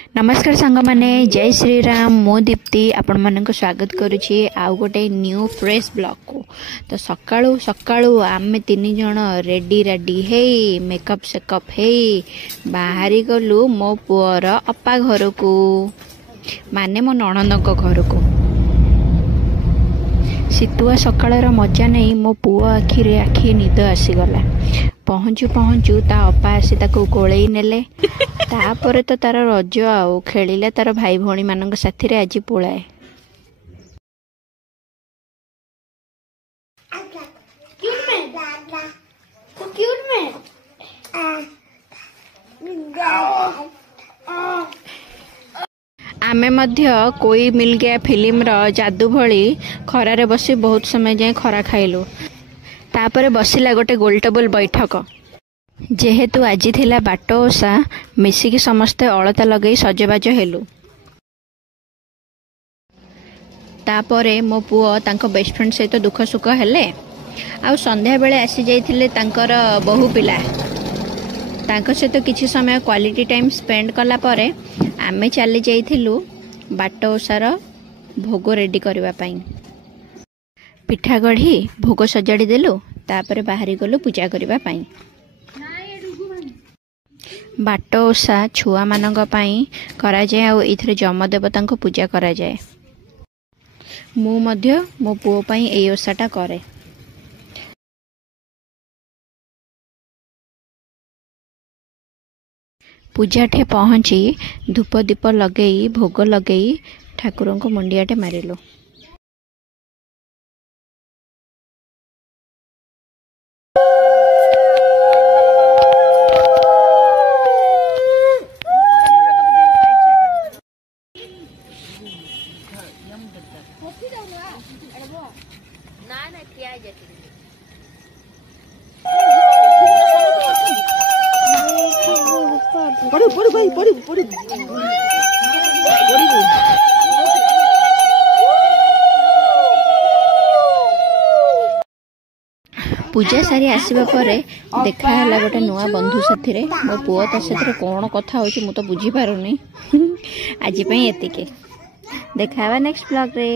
नमस्कार सांग माने जय श्री राम मो दीप्ति आपण मानक स्वागत करुछि आउ गोटे न्यू फ्रेश ब्लॉग को। तो सकाळू सकाळू आमे तीन जण रेडी रेडी हे मेकअप सेकअप हे बाहरी गलु मो पुअर अपा घर को माने मो नणंद घर को। शीतुआ सकाळर मजा नहीं मो पुओ आखि रे आखि निद आसीगला। पहुँचू पहुँचू ता अपा आसी ताको कोलई नेले। तापर तो तार रज आउ खेलिले तार भाई भौणी मानक साथी रे आज पलाए। आमे मध्य कोई मिल गया फिल्म रो जादू भली खरारे बसी बहुत समय जाए खरा खाइलु। तापर बसिला गोटे गोल टेबल बैठक। जेहेतु आज थिला बाट ओषा मिसिकी समस्ते अलता लगे सजबाज हेलु। तापरे मो पुओ तांको बेस्ट फ्रेंड सहित दुख सुख हेले। आ संध्या बेले आसी जाइथिले तांकर बहु पिला तांको सहित किछि समय क्वालिटी टाइम स्पेंड कला परे आमे चली जाइथिलु बाट ओषार भोग रेडी करबा पई। पिठा गढ़ी भोग सजाड़ी देलु। तापरे बाहरी गलु पूजा करबा पई। बाट ओषा छुआ मानक पई करा जाय आ इथरे जम देवता को पूजा करा जाय। मु मध्य मो पुओ पई एई ओषाटा करे। पूजा ठे पहुँची धूप दीप लगेई भोग लगेई ठाकुर को मुंडियाटे मारिलु। पूजा सारी आसवा परे देखाला गोटे नुआ बंधु साथी रे मो पुओ तो से कौन कथा होची मु तो बुझी पारुनी। आज एतिके देखावा नेक्स्ट ब्लॉग रे।